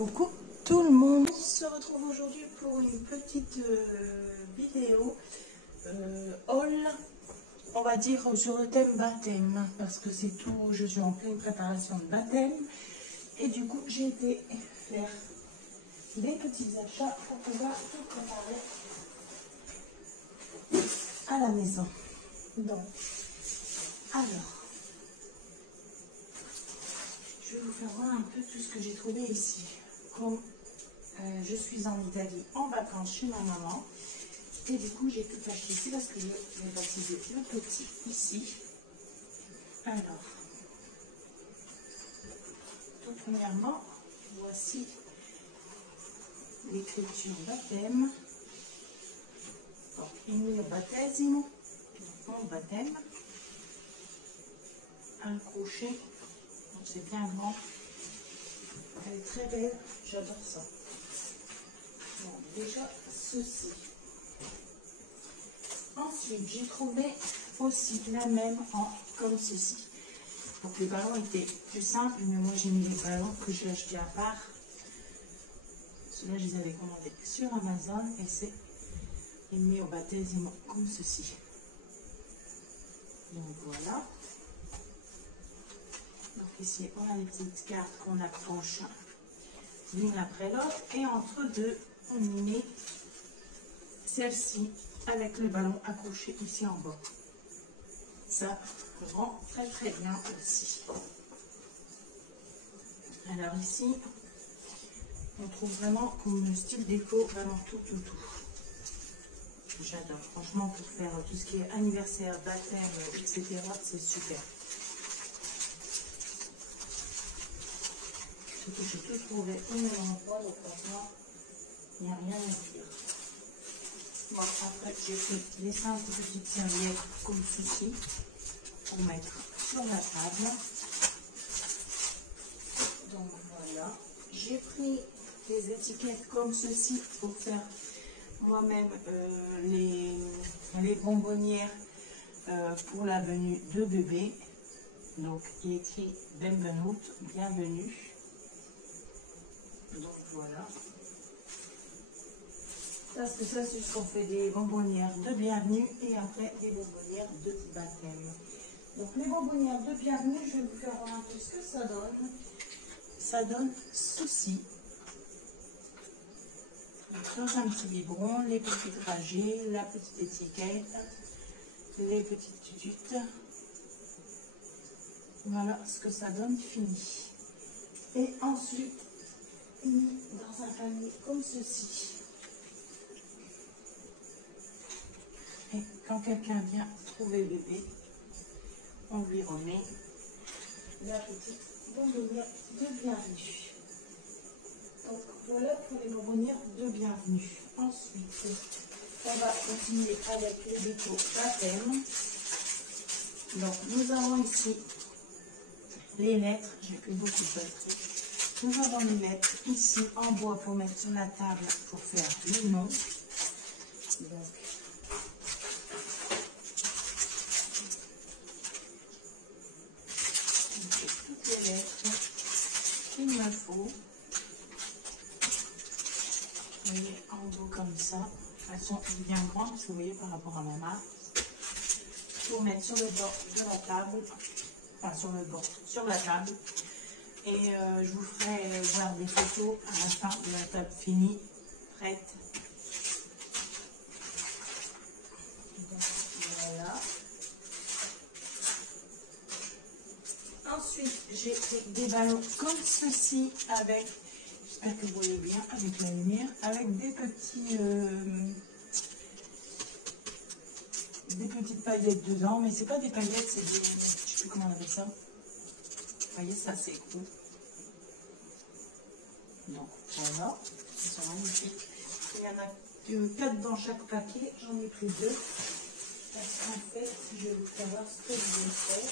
Coucou tout le monde, on se retrouve aujourd'hui pour une petite vidéo haul, on va dire sur le thème baptême, parce que c'est tout, je suis en pleine préparation de baptême et du coup j'ai été faire des petits achats pour pouvoir tout préparer à la maison. Donc, alors, je vais vous faire voir un peu tout ce que j'ai trouvé ici. Comme je suis en Italie en vacances chez ma maman, et du coup j'ai tout acheté ici parce que je vais baptiser le petit ici. Alors, tout premièrement, voici l'écriture baptême. Donc, il mio battesimo, mon baptême. Un crochet, c'est bien grand. Elle est très belle, j'adore ça. Bon, déjà ceci. Ensuite, j'ai trouvé aussi la même comme ceci. Donc les ballons étaient plus simples, mais moi j'ai mis les ballons que j'ai achetés à part. Ceux-là, je les avais commandés sur Amazon et c'est mis au baptême comme ceci. Donc voilà. Donc ici, on a les petites cartes qu'on accroche l'une après l'autre. Et entre deux, on y met celle-ci avec le ballon accroché ici en bas. Ça rend très très bien aussi. Alors ici, on trouve vraiment comme style déco, vraiment tout. J'adore. Franchement, pour faire tout ce qui est anniversaire, baptême, etc., c'est super. Surtout que j'ai tout trouvé au même endroit, donc franchement, il n'y a rien à dire. Bon, après, j'ai pris les 5 petites serviettes comme ceci pour mettre sur la table. Donc voilà. J'ai pris des étiquettes comme ceci pour faire moi-même les bonbonnières pour la venue de bébé. Donc, il est écrit Benvenuto, bienvenue. Donc voilà. Parce que ça, c'est ce qu'on fait des bonbonnières de bienvenue et après des bonbonnières de baptême. Donc les bonbonnières de bienvenue, je vais vous faire voir un peu ce que ça donne. Ça donne ceci. Donc, dans un petit biberon, les petits dragées, la petite étiquette, les petites tututes. Voilà ce que ça donne fini. Et ensuite, mis dans un panier comme ceci. Et quand quelqu'un vient trouver bébé, on lui remet la petite bonbonnière de bienvenue. Donc voilà pour les bonbonnières de bienvenue. Ensuite, on va continuer avec les décos baptême. Donc nous avons ici les lettres. J'ai pris beaucoup de batterie. Nous avons les lettres ici en bois pour mettre sur la table pour faire le nom. Donc, toutes les lettres qu'il me faut. Vous voyez, en dos comme ça. Elles sont bien grandes, parce que vous voyez par rapport à ma main. Pour mettre sur le bord de la table. Enfin, sur le bord, sur la table. Et je vous ferai voir des photos à la fin de la table finie, prête. Donc, voilà. Ensuite, j'ai pris des ballons comme ceci avec, j'espère que vous voyez bien avec la lumière, avec des petites paillettes dedans, mais c'est pas des paillettes, c'est des, je sais plus comment on appelle ça. Vous voyez, ça c'est cool. Donc voilà, ils sont magnifiques. Il y en a que 4 dans chaque paquet, j'en ai pris 2. Parce qu'en fait, je vais vous faire voir ce que je vais faire.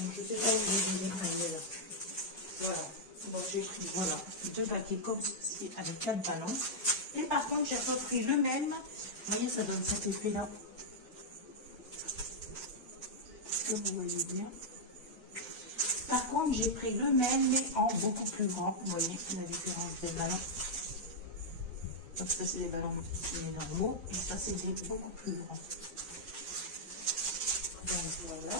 Donc je ne sais pas où je vais les là. Voilà, donc j'ai pris voilà, 2 paquets comme ceci avec 4 ballons. Et par contre, j'ai repris le même. Vous voyez, ça donne cet effet là. Est-ce que vous voyez bien? Par contre, j'ai pris le même, mais en beaucoup plus grand. Vous voyez la différence des ballons. Donc ça, c'est des ballons normaux. Et ça, c'est des beaucoup plus grands. Donc voilà.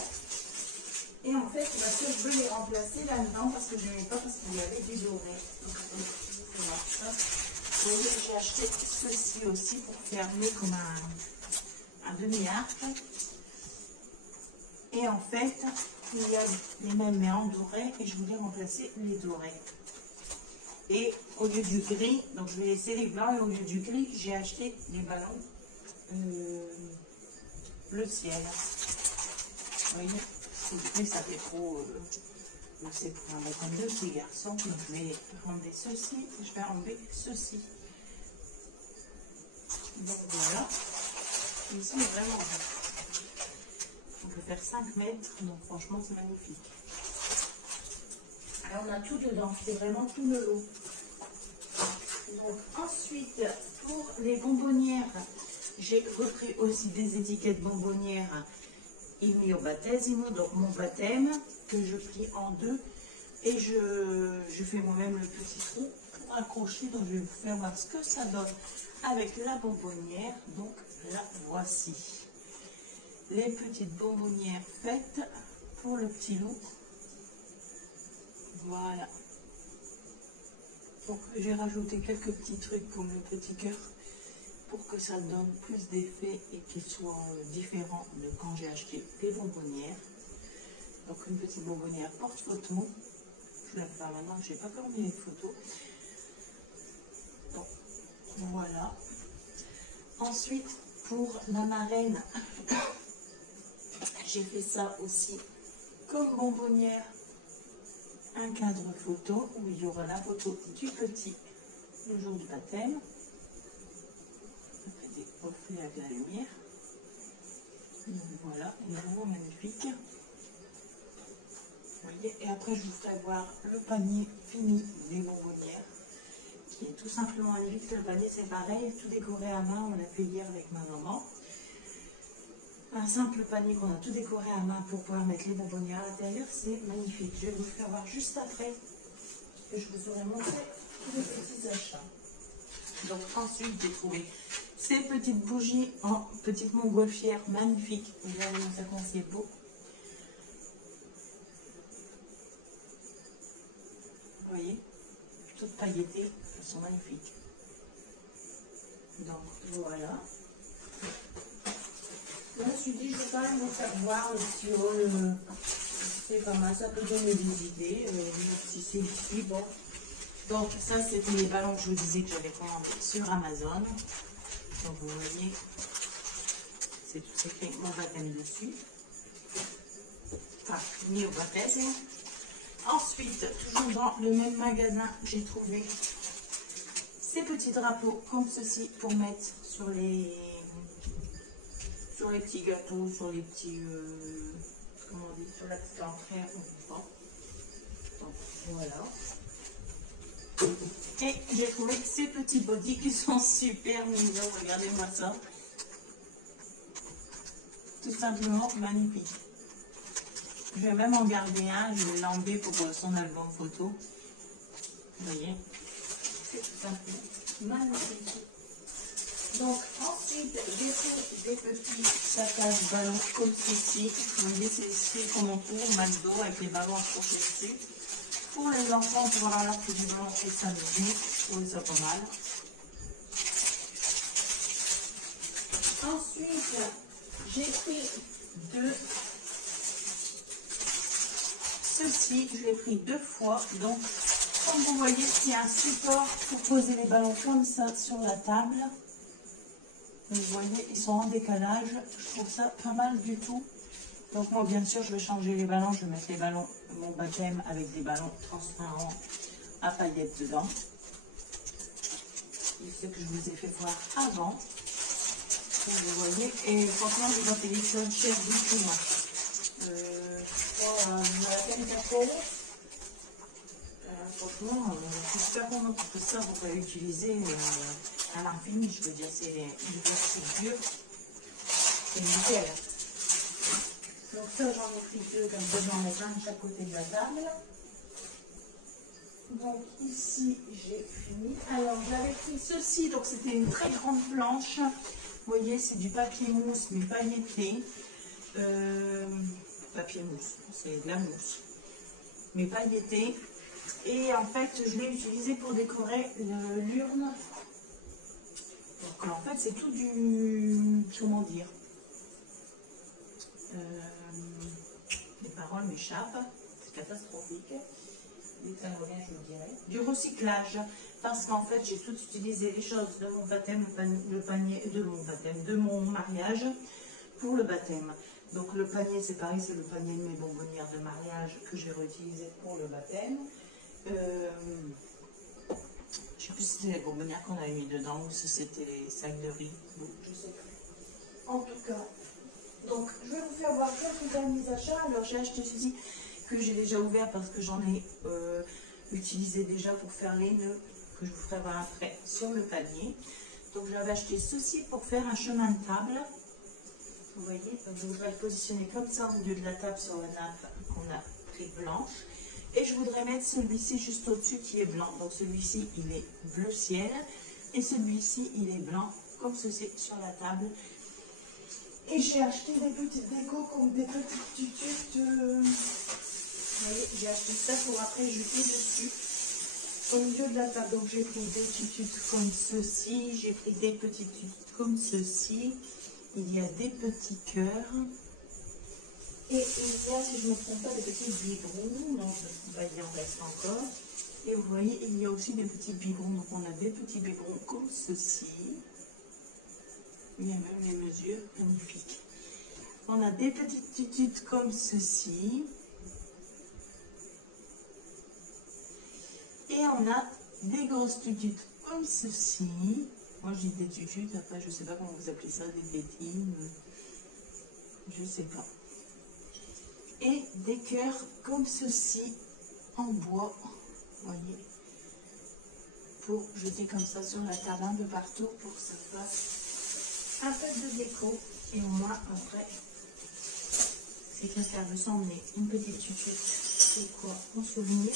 Et en fait, je veux les remplacer là-dedans parce que je n'aimais pas parce qu'il y avait du doré. Donc, je vais voir ça. Et j'ai acheté ceci aussi pour fermer comme un demi-arc. Et en fait, il y a les mêmes mais en doré et je voulais remplacer les dorés. Et au lieu du gris, donc je vais laisser les blancs et au lieu du gris, j'ai acheté les ballons bleu ciel. Vous voyez, c'est du gris, ça fait trop. C'est pour mettre un de ces garçons. Donc je vais enlever ceci, je vais enlever ceci. Donc voilà. Ici, c'est vraiment beau. On peut faire 5 mètres, donc franchement c'est magnifique. Alors on a tout dedans, c'est vraiment tout le lot. Donc ensuite, pour les bonbonnières, j'ai repris aussi des étiquettes bonbonnières Il mio battesimo, donc mon baptême, que je plie en deux. Et je fais moi-même le petit trou pour accrocher, donc je vais vous faire voir ce que ça donne avec la bonbonnière. Donc la voici. Les petites bonbonnières faites pour le petit loup. Voilà. Donc j'ai rajouté quelques petits trucs comme le petit cœur pour que ça donne plus d'effet et qu'il soit différent de quand j'ai acheté des bonbonnières. Donc une petite bonbonnière porte-photo. Je vais la faire maintenant, je n'ai pas encore mis les photos. Donc voilà. Ensuite, pour la marraine, j'ai fait ça aussi comme bonbonnière, un cadre photo où il y aura la photo du petit le jour du baptême. Ça fait des reflets avec la lumière. Donc voilà, il est vraiment magnifique. Vous voyez, et après je vous ferai voir le panier fini des bonbonnières qui est tout simplement magnifique. Le panier c'est pareil, tout décoré à main, on l'a fait hier avec ma maman. Un simple panier qu'on a tout décoré à main pour pouvoir mettre les bonbonnières à l'intérieur, c'est magnifique. Je vais vous le faire voir juste après que je vous aurai montré tous les petits achats. Donc ensuite j'ai trouvé ces petites bougies en petite montgolfière magnifiques. Regardez ça comme c'est beau. Vous voyez, toutes pailletées, elles sont magnifiques. Donc voilà. Je me suis dit, je vais quand même vous faire voir le petit haul. C'est pas mal, ça peut donner des idées. Même si c'est ici, bon. Donc ça, c'était les ballons que je vous disais que j'avais commandés sur Amazon. Donc vous voyez, c'est tout écrit mon baptême dessus. Enfin, ni au baptême. Ensuite, toujours dans le même magasin, j'ai trouvé ces petits drapeaux comme ceci pour mettre sur les petits gâteaux, sur les petits, comment on dit, sur la petite entrée au vivant. Donc voilà. Et j'ai trouvé ces petits bodys qui sont super mignons. Regardez-moi ça. Tout simplement magnifique. Je vais même en garder un. Je vais l'enlever pour son album photo. Vous voyez. C'est tout simplement magnifique. Donc ensuite, j'ai fait des petits sacages ballons comme ceci. Vous voyez, c'est ici qu'on entoure McDo avec les ballons accrochés dessus. Pour les enfants, pour avoir leur petit ballon et s'amuser. Je trouve ça pas mal. Ensuite, j'ai pris ceci. Je l'ai pris 2 fois. Donc, comme vous voyez, c'est un support pour poser les ballons comme ça sur la table. Vous voyez, ils sont en décalage. Je trouve ça pas mal du tout. Donc moi, bien sûr, je vais changer les ballons. Je vais mettre les ballons, mon baptême, avec des ballons transparents à paillettes dedans. C'est ce que je vous ai fait voir avant. Donc, vous voyez, et franchement, je vais payer ça cher du tout. La peine 4 €. Franchement, je suis super contente parce que ça, vous pouvez l'utiliser à l'infini. Je veux dire, c'est vieux. C'est nickel. Donc ça, j'en ai pris deux, comme ça j'en mets un de chaque côté de la table. Donc ici, j'ai fini. Alors, j'avais pris ceci, donc c'était une très grande planche. Vous voyez, c'est du papier mousse, mais pailleté. Papier mousse, c'est de la mousse, mais pailleté. Et en fait, je l'ai utilisé pour décorer l'urne. Donc en fait, c'est tout du... Comment dire, les paroles m'échappent, c'est catastrophique. Dès que ça me revient, je vous dirai. Du recyclage, parce qu'en fait, j'ai tout utilisé les choses de mon baptême, le panier de mon baptême, de mon mariage, pour le baptême. Donc le panier, c'est pareil, c'est le panier de mes bonbonnières de mariage que j'ai réutilisé pour le baptême. Je ne sais plus si c'était les bonbonnières qu'on avait mis dedans ou si c'était les sacs de riz. Bon, je sais plus. En tout cas, donc je vais vous faire voir quelques derniers achats. Alors j'ai acheté ceci que j'ai déjà ouvert parce que j'en ai utilisé déjà pour faire les nœuds que je vous ferai voir après sur le panier. Donc j'avais acheté ceci pour faire un chemin de table. Vous voyez, donc je voudrais le positionner comme ça au milieu de la table sur la nappe qu'on a pris blanche. Et je voudrais mettre celui-ci juste au-dessus qui est blanc. Donc celui-ci, il est bleu ciel. Et celui-ci, il est blanc, comme ceci sur la table. Et j'ai acheté des petites décos comme des petites tututes. Vous voyez, j'ai acheté ça pour après jeter dessus au milieu de la table. Donc j'ai pris des tututes comme ceci. J'ai pris des petites tututes comme ceci. Il y a des petits cœurs. Et il y a, si je ne me trompe pas, des petits biberons. Non, je ne sais pas, il en reste encore. Et vous voyez, il y a aussi des petits biberons. Donc on a des petits biberons comme ceci. Il y a même les mesures magnifiques. On a des petites tututes comme ceci. Et on a des grosses tututes comme ceci. Moi je dis des tututes, après je ne sais pas comment vous appelez ça, des tétines. Je ne sais pas. Et des cœurs comme ceci en bois, vous voyez, pour jeter comme ça sur la table un peu partout pour que ça fasse un peu de déco. Et au moins après, c'est que ça veut s'emmener une petite tutute, c'est quoi, en souvenir.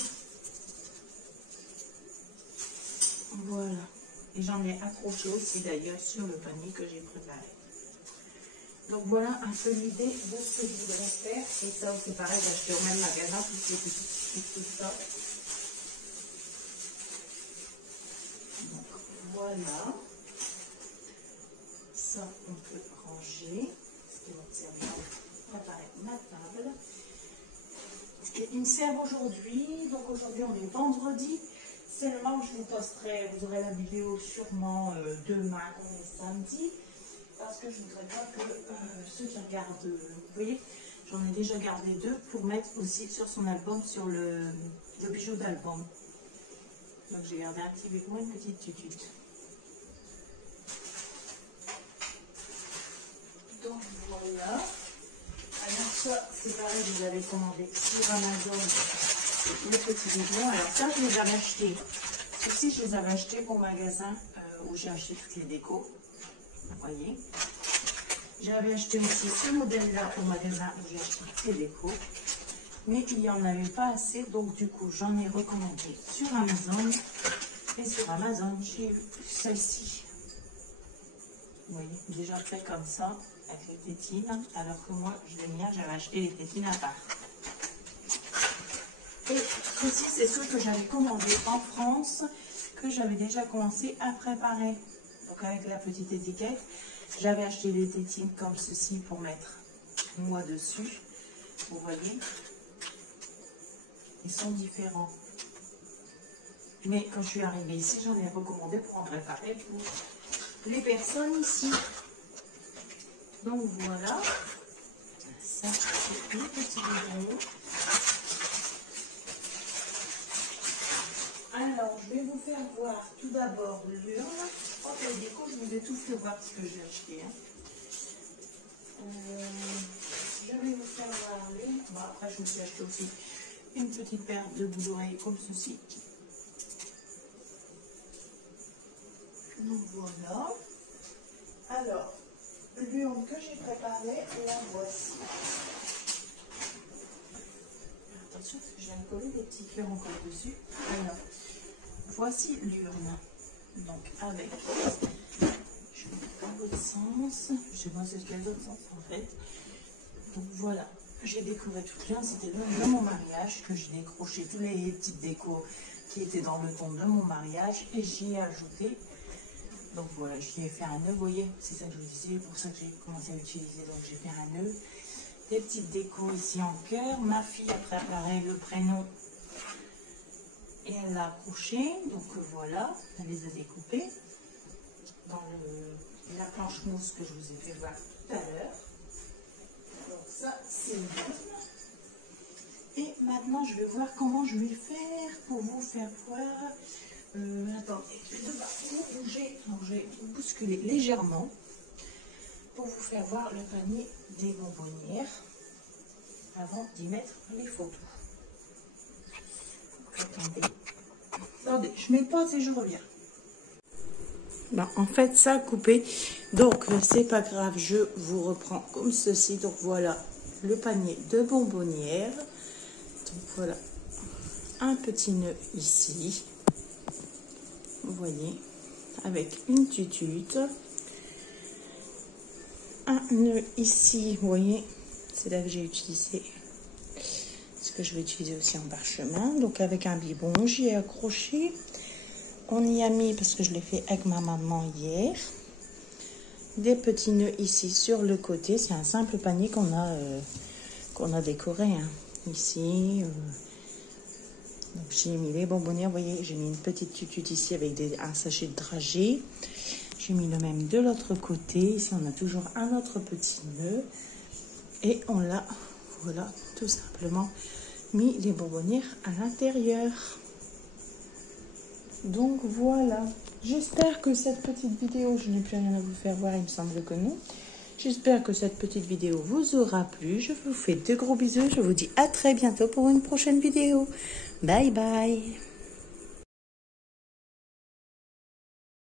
Voilà. Et j'en ai accroché aussi d'ailleurs sur le panier que j'ai préparé. Donc voilà un peu l'idée de ce que je voudrais faire. Et ça c'est pareil, j'ai acheté au même magasin, toutes les petites tout ça. Donc voilà. Ça on peut ranger. Ce qui va me servir pour préparer ma table. Et il me sert aujourd'hui. Donc aujourd'hui on est vendredi. Seulement je vous posterai, vous aurez la vidéo sûrement demain, on est samedi. Parce que je voudrais pas que ceux qui regardent, vous voyez, j'en ai déjà gardé deux pour mettre aussi sur son album, sur le bijou d'album. Donc j'ai gardé un petit biberon et une petite tutute. Donc voilà. Alors ça, c'est pareil, je vous avais commandé sur Amazon le petit biberon. Alors ça, je les avais achetés. Ceux-ci, je les avais achetés au magasin où j'ai acheté toutes les décos. Vous voyez, j'avais acheté aussi ce modèle-là au magasin où j'ai acheté les décos, mais il n'y en avait pas assez, donc du coup j'en ai recommandé sur Amazon. Et sur Amazon, j'ai eu celle-ci. Vous voyez, déjà fait comme ça, avec les tétines, alors que moi, je l'ai mis, j'avais acheté les tétines à part. Et ceci, c'est ceux que j'avais commandé en France, que j'avais déjà commencé à préparer. Donc avec la petite étiquette, j'avais acheté des tétines comme ceci pour mettre moi dessus. Vous voyez, ils sont différents. Mais quand je suis arrivée ici, j'en ai recommandé pour en préparer pour les personnes ici. Donc voilà, ça c'est les petits biberons. Alors, je vais vous faire voir tout d'abord l'urne. Oh, les déco, je vous ai tout fait voir ce que j'ai acheté. Hein. Je vais vous faire voir l'urne. Bon, après, je me suis acheté aussi une petite paire de boucles d'oreilles comme ceci. Donc voilà. Alors, l'urne que j'ai préparée, la voici. Ensuite, je viens de coller des petits cœurs encore dessus. Alors, voici l'urne. Donc, avec, je vais mettre dans l'autre sens. Je sais pas si c'est quel autre sens en fait. Donc voilà, j'ai décoré toute l'urne. C'était l'urne de mon mariage que j'ai décroché tous les petites décos qui étaient dans le ton de mon mariage et j'y ai ajouté. Donc voilà, j'y ai fait un nœud, vous voyez, c'est ça que je vous disais, pour ça que j'ai commencé à utiliser. Donc j'ai fait un nœud, des petites décos ici en cœur. Ma fille a préparé le prénom et elle l'a accroché. Donc voilà, elle les a découpés dans la planche mousse que je vous ai fait voir tout à l'heure. Donc ça, c'est bon. Et maintenant, je vais voir comment je vais faire pour vous faire voir. Attendez, je vais devoir vous bouger. Donc, je vais vous bousculer légèrement pour vous faire voir le panier des bonbonnières avant d'y mettre les photos. Attendez, je mets pause et je reviens. Ben, en fait, ça a coupé, donc c'est pas grave, je vous reprends comme ceci. Donc voilà le panier de bonbonnières. Donc voilà un petit nœud ici, vous voyez, avec une tutute, un nœud ici, vous voyez, c'est là que j'ai utilisé ce que je vais utiliser aussi en parchemin. Donc avec un biberon, j'y ai accroché. On y a mis, parce que je l'ai fait avec ma maman hier, des petits nœuds ici sur le côté. C'est un simple panier qu'on a décoré, hein. Ici, donc j'ai mis les bonbonnières, vous voyez, j'ai mis une petite tutute ici avec un sachet de dragée. J'ai mis le même de l'autre côté. Ici, on a toujours un autre petit nœud. Et on l'a, voilà, tout simplement mis les bonbonnières à l'intérieur. Donc voilà, j'espère que cette petite vidéo, je n'ai plus rien à vous faire voir, il me semble que non. J'espère que cette petite vidéo vous aura plu. Je vous fais de gros bisous. Je vous dis à très bientôt pour une prochaine vidéo. Bye bye.